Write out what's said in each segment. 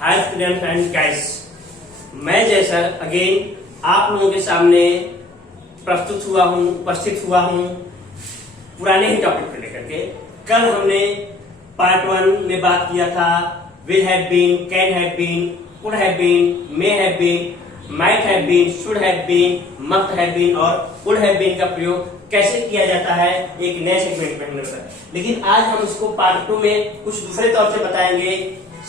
Hi student and guys, मैं Jaisar again आप लोगों के सामने उपस्थित हुआ हूँ पुराने ही टॉपिक को लेकर के। कल हमने पार्ट 1 में बात किया था will have been, can have been, could have been, may have been, might have been, should have been, must have been और वुड हैव बीन का प्रयोग कैसे किया जाता है एक नए सेगमेंट में हमने बताया। लेकिन आज हम इसको पार्ट 2 में कुछ दूसरे तौर से बताएंगे।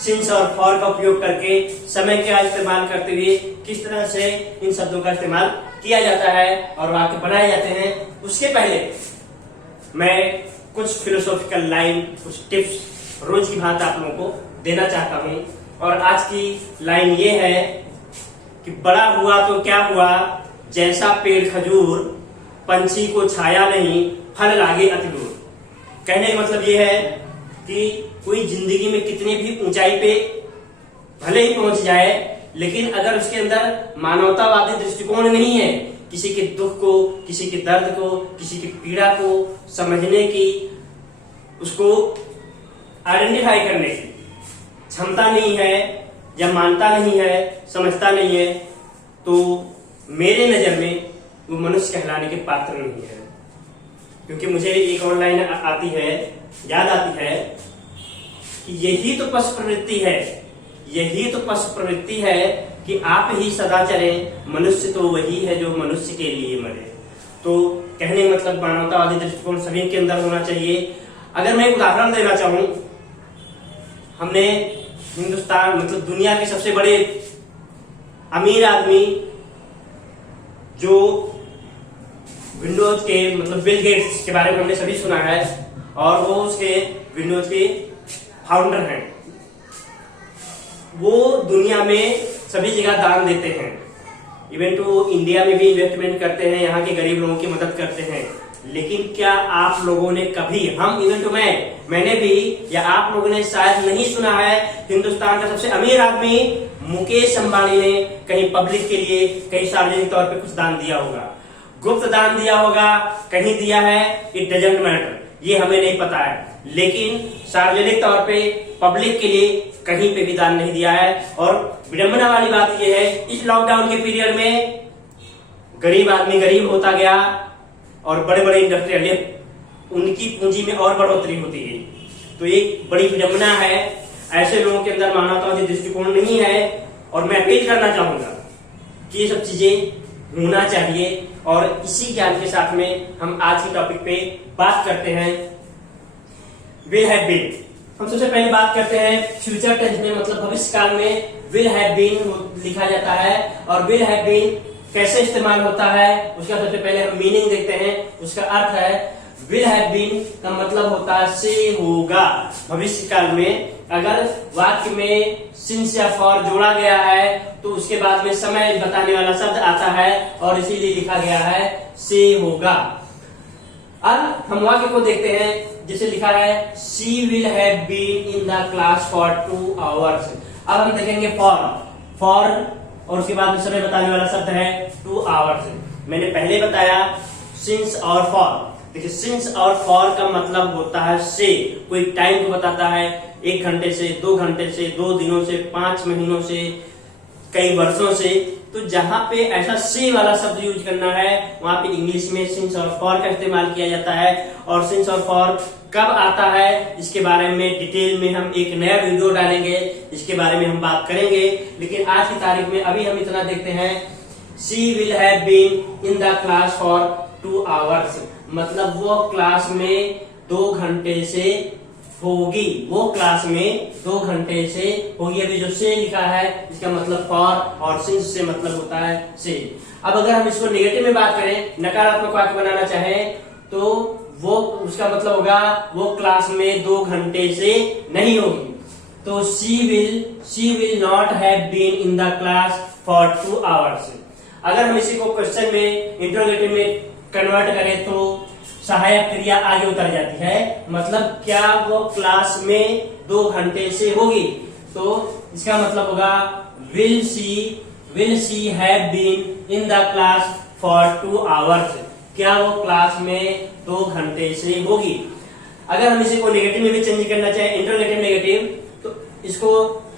सिंस और फॉर का उपयोग करके समय का इस्तेमाल करते हुए किस तरह से इन शब्दों का इस्तेमाल किया जाता है और वाक्य बनाए जाते हैं। उसके पहले मैं कुछ फिलोसॉफिकल लाइन, कुछ टिप्स रोज की भांति आप लोगों को देना चाहता हूँ। और आज की लाइन ये है कि बड़ा हुआ तो क्या हुआ, जैसा पेड़ खजूर, पंछी को छाया नहीं, फल लागे अति दूर। कहने का मतलब ये है कि कोई जिंदगी में कितने भी ऊंचाई पे भले ही पहुंच जाए, लेकिन अगर उसके अंदर मानवतावादी दृष्टिकोण नहीं है, किसी के दुख को, किसी के दर्द को, किसी की पीड़ा को समझने की, उसको आइडेंटिफाई करने की क्षमता नहीं है या मानता नहीं है, समझता नहीं है, तो मेरे नजर में वो मनुष्य कहलाने के पात्र नहीं है। क्योंकि मुझे एक और लाइन आती है, याद आती है कि यही तो पशु प्रवृत्ति है, यही तो पशु प्रवृत्ति है कि आप ही सदा चलें, मनुष्य तो वही है जो मनुष्य के लिए मरे। तो कहने का मतलब मानवतावादी दृष्टिकोण सभी के अंदर होना चाहिए। अगर मैं एक उदाहरण देना चाहूं, हमने हिंदुस्तान मतलब दुनिया के सबसे बड़े अमीर आदमी जो विंडोज के मतलब बिल गेट्स के बारे में हमने सभी सुना है, और वो उसके विंडोज के फाउंडर हैं। वो दुनिया में सभी जगह दान देते हैं, इवन टू इंडिया में भी इन्वेस्टमेंट करते हैं, यहाँ के गरीब लोगों की मदद करते हैं। लेकिन क्या आप लोगों ने कभी, हम इवन टू मैंने भी, या आप लोगों ने शायद नहीं सुना है, हिंदुस्तान का सबसे अमीर आदमी मुकेश अंबानी ने कहीं पब्लिक के लिए, कहीं सार्वजनिक तौर पे कुछ दान दिया होगा, गुप्त दान दिया होगा, कहीं दिया है, इट डजंट मैटर, ये हमें नहीं पता है। लेकिन सार्वजनिक तौर पे पब्लिक के लिए कहीं पे भी दान नहीं दिया है। और विडंबना वाली बात यह है, इस लॉकडाउन के पीरियड में गरीब आदमी गरीब होता गया और बड़े बड़े इंडस्ट्रियल उनकी पूंजी में और बढ़ोतरी होती गई। तो एक बड़ी विडंबना है, ऐसे लोगों के अंदर मानवतावादी दृष्टिकोण नहीं है। और मैं अपील करना चाहूंगा कि ये सब चीजें होना चाहिए। और इसी ज्ञान के साथ में हम आज की टॉपिक पे बात करते हैं विल हैव बीन। हम सबसे पहले बात करते हैं फ्यूचर टेंस में, मतलब भविष्य काल में विल हैव बीन लिखा जाता है। और विल हैव बीन कैसे इस्तेमाल होता है उसका सबसे पहले हम मीनिंग देखते हैं। उसका अर्थ है, विल हैव बीन का मतलब होता है से होगा। भविष्य काल में अगर वाक्य में सिंस या फॉर जोड़ा गया है तो उसके बाद में समय बताने वाला शब्द आता है और इसीलिए लिखा गया है से होगा। अब हम वाक्य को देखते हैं, जिसे लिखा है she will have been in the class for 2 hours। अब हम देखेंगे फॉर और उसके बाद में समय बताने वाला शब्द है 2 hours। मैंने पहले बताया सिंस और फॉर। देखिए, सिंस और फॉर का मतलब होता है से, कोई टाइम को बताता है, 1 घंटे से, 2 घंटे से, 2 दिनों से, 5 महीनों से, कई वर्षों से। तो जहां पे ऐसा से वाला शब्द यूज करना है वहां पे इंग्लिश में सिंस और फॉर का इस्तेमाल किया जाता है। और सिंस और फॉर कब आता है इसके बारे में डिटेल में हम एक नया वीडियो डालेंगे, इसके बारे में हम बात करेंगे। लेकिन आज की तारीख में अभी हम इतना देखते हैं, she will have been in the class for 2 hours, मतलब वो क्लास में 2 घंटे से होगी, वो क्लास में 2 घंटे से होगी। अभी जो से लिखा है इसका मतलब फॉर और सिंस से मतलब होता है से। अब अगर हम इसको नेगेटिव में बात करें, नकारात्मक वाक्य बनाना चाहें, तो वो उसका मतलब होगा वो क्लास में 2 घंटे से नहीं होगी। तो she will not have been in the class for 2 hours। अगर हम इसी को क्वेश्चन में, इंटरोगेटिव में कन्वर्ट करें तो सहायक क्रिया आगे उतर जाती है, मतलब क्या वो क्लास में 2 घंटे से होगी। तो इसका मतलब होगा will she have been in the class for 2 hours। क्या वो क्लास में 2 घंटे से होगी। अगर हम इसी को नेगेटिव में भी चेंज करना चाहें, इंटरोगेटिव नेगेटिव, तो इसको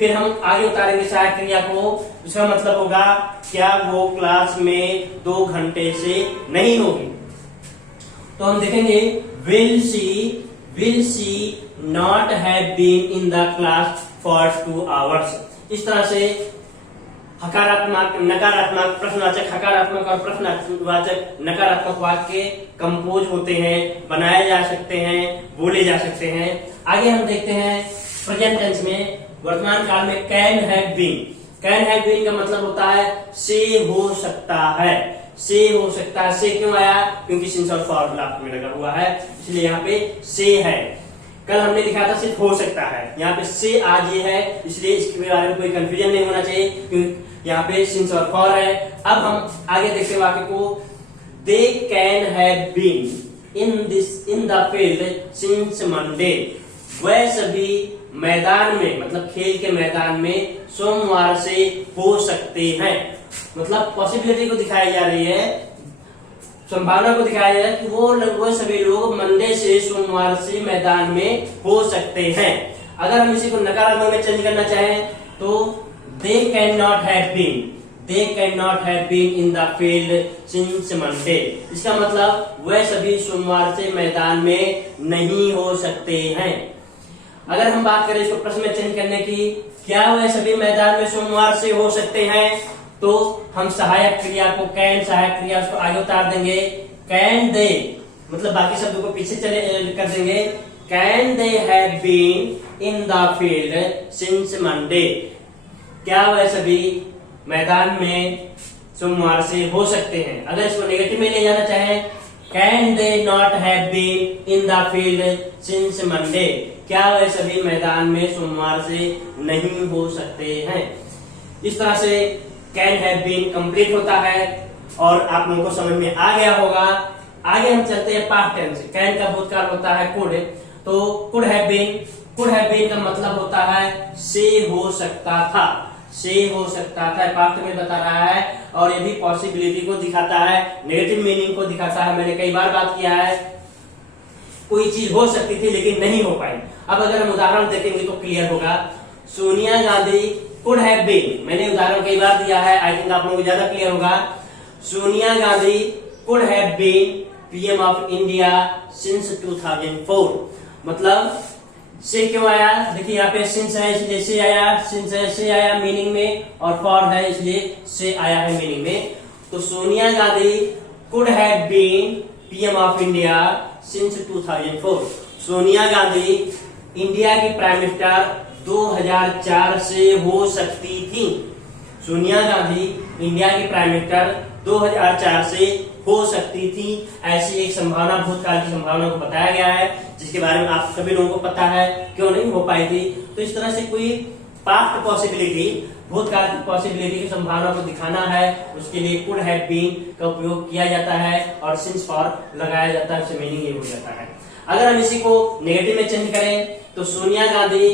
फिर हम आगे उतारेंगे सहायक क्रिया को, उसका मतलब होगा क्या वो क्लास में 2 घंटे से नहीं होगी। तो हम देखेंगे will she not have been in the class for 2 hours. इस तरह से हकारात्मक, नकारात्मक, प्रश्नवाचक हकारात्मक और प्रश्नवाचक नकारात्मक वाक्य कंपोज होते हैं, बनाए जा सकते हैं, बोले जा सकते हैं। आगे हम देखते हैं प्रेजेंट टेंस में, वर्तमान काल में can have been. Can have been का मतलब होता है से हो सकता है, से हो सकता है। से क्यों आया? क्योंकि सिंस और फॉर लास्ट में लगा हुआ है, इसलिए यहाँ पे से है। कल हमने लिखा था सिर्फ हो सकता है, यहाँ पे से आज ये है, इसलिए इसके बारे में कोई कंफ्यूजन नहीं होना चाहिए, क्योंकि यहाँ पे सिंस और फॉर है। अब हम आगे देखते हैं वाक्य को, they can have been in the field since Monday. वह सभी मैदान में, मतलब खेल के मैदान में सोमवार से हो सकते हैं। मतलब पॉसिबिलिटी को दिखाई जा रही है, संभावना को दिखाया जा रहा है कि वो सभी लोग मंडे से, सोमवार से मैदान में हो सकते हैं। अगर हम इसी को नकारात्मक में चेंज करना चाहें तो they can not have been in the field since Monday. इसका मतलब वह सभी सोमवार से मैदान में नहीं हो सकते हैं। अगर हम बात करें इसको प्रश्न में चेंज करने की, क्या वह सभी मैदान में सोमवार से हो सकते हैं, तो हम सहायक क्रिया को कैन, सहायक क्रिया उसको आगे उतार देंगे। कैन दे, मतलब बाकी शब्दों को पीछे चले कर देंगे। Can they have been in the field since Monday. क्या वह सभी मैदान में सोमवार से हो सकते हैं। अगर इसको नेगेटिव में ले जाना चाहें, can they not have been in the field since Monday. क्या वह सभी मैदान में सोमवार से नहीं हो सकते हैं। इस तरह से कैन हैव बीन कंप्लीट होता है और आप लोगों को समझ में आ गया होगा। आगे हम चलते हैं पास्ट टेंस। कैन का भूतकाल होता है कुड, तो कुड हैव बीन का मतलब होता है से हो सकता था, से हो सकता था, पास्ट में बता रहा है और ये भी पॉसिबिलिटी को दिखाता है, नेगेटिव मीनिंग को दिखाता है। मैंने कई बार बात किया है, कोई चीज हो सकती थी लेकिन नहीं हो पाई। अब अगर हम उदाहरण देखेंगे तो क्लियर होगा। Sonia Gandhi could have been, मैंने उदाहरण कई बार दिया है, आई थिंक आप लोगों को ज्यादा क्लियर होगा। Sonia Gandhi could have been PM of India since 2004। मतलब से क्यों आया, देखिए यहाँ पे सिंस है इसलिए से आया, सिंस है से आया मीनिंग में, और फॉर है इसलिए से आया है मीनिंग में। तो Sonia Gandhi could have been PM of India since 2004। Sonia Gandhi India की प्राइम मिनिस्टर 2004 से हो सकती थी। सोनिया गांधी इंडिया की प्राइम मिनिस्टर 2004 से हो सकती थी। ऐसी एक संभावना, भूतकाल की संभावना को बताया गया है, जिसके बारे में आप सभी लोगों को पता है क्यों नहीं हो पाई थी। तो इस तरह से कोई पास्ट पॉसिबिलिटी, भूतकाल की पॉसिबिलिटी की संभावना को दिखाना है, उसके लिए कुड हैव बीन का उपयोग किया जाता है और सिंस फॉर लगाया जाता है, उससे मीनिंग ये हो जाता है। अगर हम इसी को नेगेटिव में चेंज करें तो Sonia Gandhi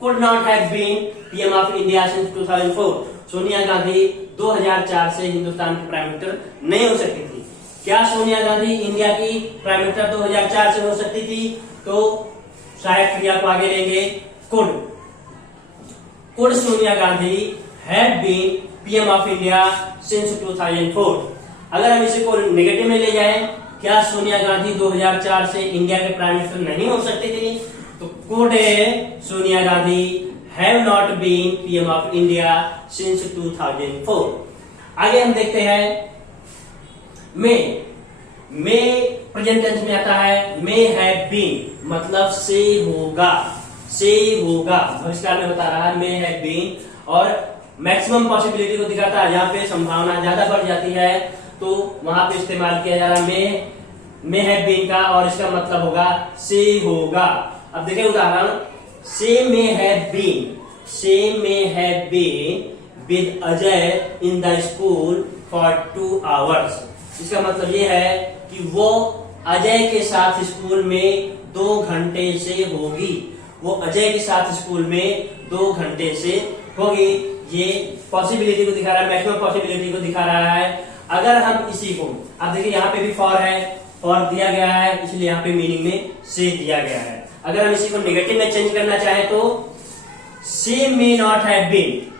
could not have been PM of India since 2004। Sonia Gandhi 2004 से हिंदुस्तान की प्राइम मिनिस्टर नहीं हो सकती थी। क्या सोनिया गांधी इंडिया की प्राइम मिनिस्टर 2004 से हो सकती थी, तो सहायक क्रिया को आगे लेंगे could Sonia Gandhi have been PM of India since 2004। अगर हम इसी को नेगेटिव में ले जाएं, क्या सोनिया गांधी 2004 से इंडिया के प्राइम मिनिस्टर नहीं हो सकती थी, तो could Sonia Gandhi have not been PM of India since 2004। आगे हम देखते हैं मे प्रेजेंट टेंस में आता है। मे हैव बीन मतलब से होगा, से होगा, भविष्यकाल में बता रहा है मे हैव बीन, और मैक्सिमम पॉसिबिलिटी को दिखाता है, जहां पे संभावना ज्यादा बढ़ जाती है तो वहां पे इस्तेमाल किया जा रहा है मे हैव बीन का, और इसका मतलब होगा से होगा। अब देखिए उदाहरण, से may have been with Ajay in the school for 2 hours. इसका मतलब ये है कि वो अजय के साथ स्कूल में 2 घंटे से होगी, वो अजय के साथ स्कूल में 2 घंटे से होगी। ये पॉसिबिलिटी को दिखा रहा है, मैक्सिमम पॉसिबिलिटी को दिखा रहा है। अगर हम इसी को, अब देखिए यहाँ पे भी फॉर है, फॉर दिया गया है, इसलिए यहाँ पे मीनिंग में से दिया गया है। अगर हम इसी को नेगेटिव में चेंज करना चाहें तो she may not have been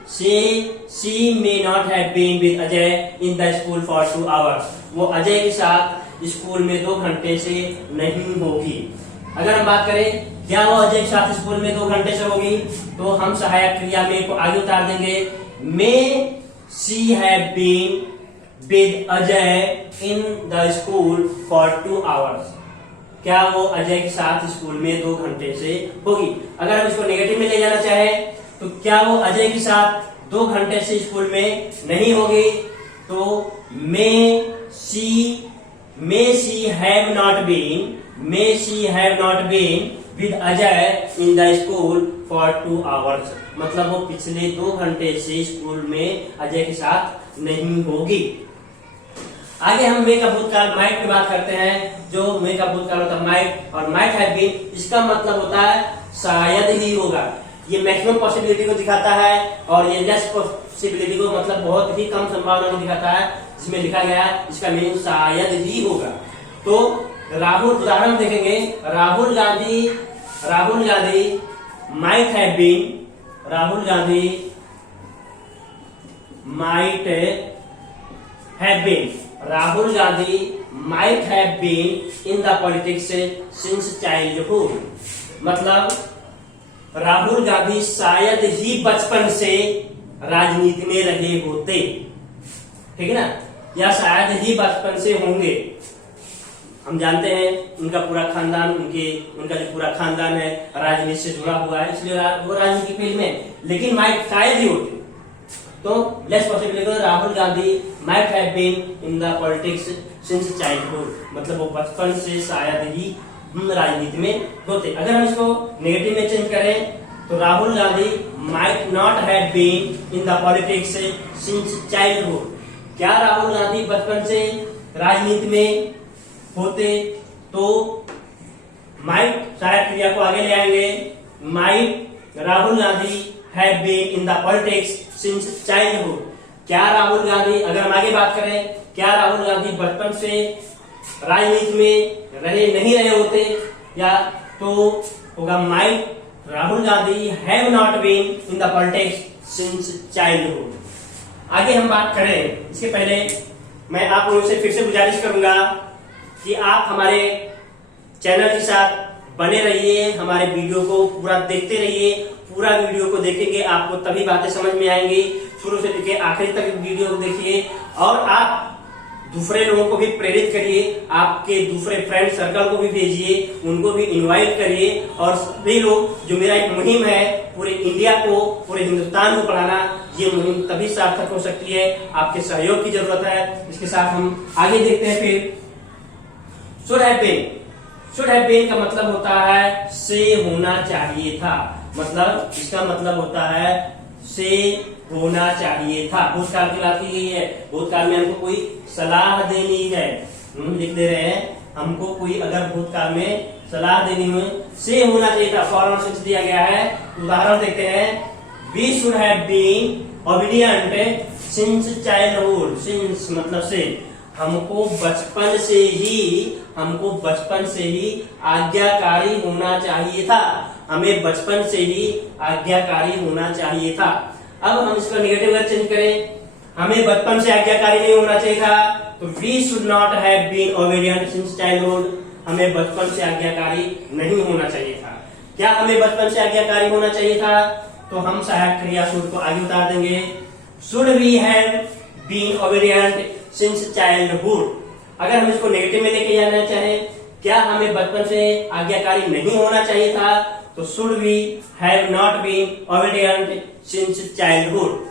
she may not have been with Ajay in the school for 2 hours. वो अजय के साथ स्कूल में 2 घंटे से नहीं होगी। अगर हम बात करें क्या वो अजय के साथ स्कूल में 2 घंटे से होगी, तो हम सहायक क्रिया में को आगे उतार देंगे। May she have been with Ajay in the school for 2 hours. क्या वो अजय के साथ स्कूल में 2 घंटे से होगी। अगर हम इसको नेगेटिव में ले जाना चाहे तो क्या वो अजय के साथ 2 घंटे से स्कूल में नहीं होगी, तो may she have not been with Ajay in the school for 2 hours. मतलब वो पिछले 2 घंटे से स्कूल में अजय के साथ नहीं होगी। आगे हम मे का भूतकाल माइट की बात करते हैं। जो मे का भूतकाल होता है माइट, और माइट हैव बीन, इसका मतलब होता है शायद ही होगा। ये मैक्सिमम पॉसिबिलिटी को दिखाता है, और ये लेस पॉसिबिलिटी को मतलब बहुत ही कम संभावना को दिखाता है, जिसमें लिखा गया इसका मीनिंग शायद ही होगा। तो राहुल, उदाहरण देखेंगे, Rahul Gandhi might have been, Rahul Gandhi might have been, Rahul Gandhi might have been in the politics since childhood. मतलब राहुल गांधी शायद ही बचपन से राजनीति में रहे होते, ठीक है ना, या शायद ही बचपन से होंगे। हम जानते हैं उनका पूरा खानदान, उनका जो पूरा खानदान है राजनीति से जुड़ा हुआ है, इसलिए वो राजनीति फील्ड में, लेकिन माइट शायद ही होते। तो less possibility, Rahul Gandhi might have been in the politics since childhood, मतलब वो बचपन से शायद ही राजनीति में होते। अगर हम इसको नेगेटिव में चेंज करें तो Rahul Gandhi might not have been in the politics since childhood. क्या राहुल गांधी बचपन से राजनीति में होते, तो माइट शायद क्रिया को आगे ले आएंगे, might Rahul Gandhi have been in the politics since childhood. क्या राहुल गांधी, अगर हम आगे बात करें, क्या राहुल गांधी बचपन से राजनीति में नहीं रहे होते, या तो होगा might Rahul Gandhi have not been in the politics since childhood. आगे हम बात करें, इसके पहले मैं आप लोगों से फिर से गुजारिश करूंगा कि आप हमारे चैनल के साथ बने रहिए, हमारे वीडियो को पूरा देखते रहिए। पूरा वीडियो को देखेंगे आपको तभी बातें समझ में आएंगी। शुरू से लेकर आखिरी तक वीडियो को देखिए, और आप दूसरे लोगों को भी प्रेरित करिए, आपके दूसरे फ्रेंड सर्कल को भी भेजिए, उनको भी इनवाइट करिए। और सभी लोग, जो मेरा एक मुहिम है पूरे इंडिया को, पूरे हिंदुस्तान को पढ़ाना, ये मुहिम तभी सार्थक हो सकती है, आपके सहयोग की जरूरत है। इसके साथ हम आगे देखते हैं। फिर शुड हैव बीन का मतलब होता है से होना चाहिए था, मतलब इसका मतलब होता है से होना चाहिए था। भूतकाल की बात की गई है, भूतकाल में हमको कोई सलाह देनी है, लिख दे रहे हैं, हमको कोई अगर भूतकाल में सलाह देनी हो, से होना चाहिए था, फॉर्म सेंस दिया गया है। उदाहरण देखते हैं, we should have been obedient since childhood. Since मतलब से, हमको बचपन से ही आज्ञाकारी होना चाहिए था, हमें बचपन से ही आज्ञाकारी होना चाहिए था। अब हम इसका नेगेटिव चेंज करें, हमें बचपन से आज्ञाकारी नहीं होना चाहिए था, तो we should not have been obedient since childhood, हमें बचपन से आज्ञाकारी नहीं होना चाहिए था। क्या हमें बचपन से आज्ञाकारी होना चाहिए था, तो हम सहायक क्रिया शुड को आगे उतार देंगे, should we have been obedient since childhood. अगर हम इसको नेगेटिव में लेके जाना चाहे, क्या हमें बचपन से आज्ञाकारी नहीं होना चाहिए था, तो should we have not been obedient since childhood.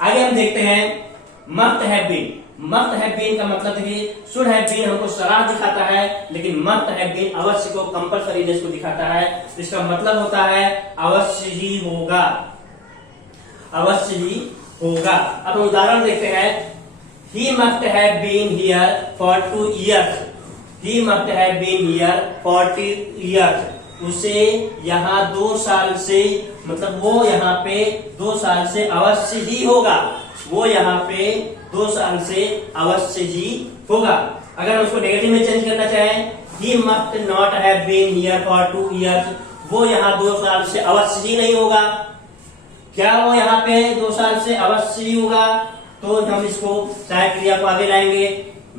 आगे हम देखते हैं must have been. Must have been का मतलब देखिए, शुड हैव बीन हमको सलाह दिखाता है, लेकिन मस्ट हैव बीन अवश्य को, कंपल्सरीनेस को दिखाता है। तो इसका मतलब होता है अवश्य ही होगा, अवश्य ही होगा। अब उदाहरण देखते हैं, he must have been here for 2 years, he must have been here for 2 years। उसे यहाँ 2 साल से, मतलब वो यहाँ पे 2 साल से अवश्य ही होगा, वो यहाँ पे 2 साल से अवश्य ही होगा। अगर हम उसको नेगेटिव में चेंज करना चाहें, he must not have been here for 2 years, वो यहाँ 2 साल से अवश्य ही नहीं होगा। क्या वो यहाँ पे 2 साल से अवश्य ही होगा, तो हम इसको सहायक क्रिया को आगे लाएंगे।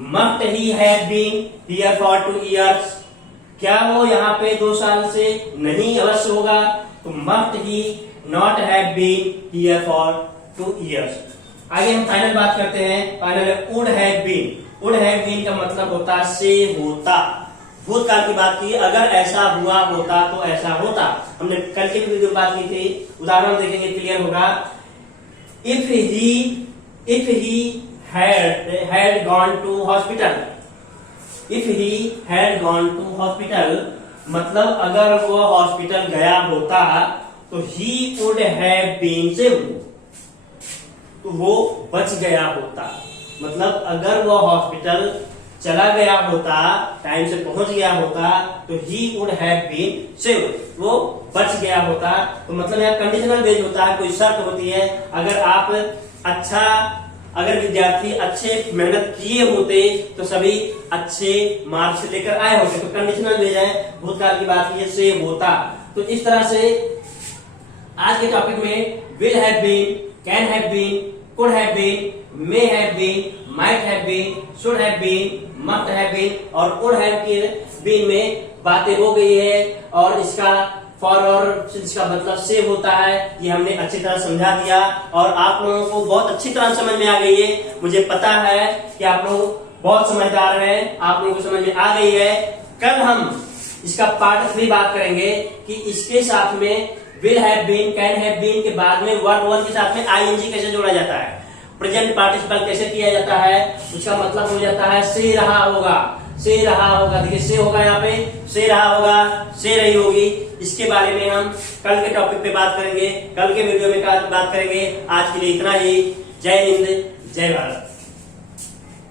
Must he have been here for 2 years, क्या वो यहाँ पे 2 साल से नहीं अवश्य होगा, तो must he not have been here for 2 years। आगे हम फाइनल बात करते हैं, फाइनल है would have been. Would have been का मतलब होता से होता, भूतकाल की बात की, अगर ऐसा हुआ होता तो ऐसा होता। हमने कल की वीडियो में बात की थी, उदाहरण देखेंगे क्लियर होगा। If he had gone to hospital, if he had gone to hospital मतलब अगर वो हॉस्पिटल गया होता तो he would have been saved, तो वो बच गया होता। मतलब अगर वो हॉस्पिटल चला गया होता, टाइम से पहुंच गया होता, तो he would have been saved, वो बच गया होता। तो मतलब यहाँ कंडीशनल बेस होता है, कोई शर्त होती है। अगर विद्यार्थी अच्छे मेहनत किए होते तो सभी अच्छे मार्क्स लेकर आए होते, तो कंडीशनल बेस है, भूतकाल की बात की से होता। तो इस तरह से आज के टॉपिक में will have been, can have been, could have been, may have been, might have been, should have been, must have been और वुड हैव बीन में बातें हो गई है। और इसका फॉर और इसका मतलब से होता है, ये हमने अच्छी तरह समझा दिया और आप लोगों को बहुत अच्छी तरह समझ में आ गई है। मुझे पता है कि आप लोग बहुत समझदार हैं, आप लोगों को समझ में आ गई है। कल हम इसका पार्ट 3 बात करेंगे कि इसके साथ में will have been, can have been के बाद में वर्ब 1 के साथ में आईएनजी कैसे जोड़ा जाता है, प्रेजेंट पार्टिसिपल कैसे किया जाता है, उसका मतलब हो जाता है से रहा होगा, से रहा होगा। देखिए से होगा, यहाँ पे से रहा होगा, से रही होगी। इसके बारे में हम कल के टॉपिक पे बात करेंगे, कल के वीडियो में बात करेंगे। आज के लिए इतना ही। जय हिंद, जय भारत।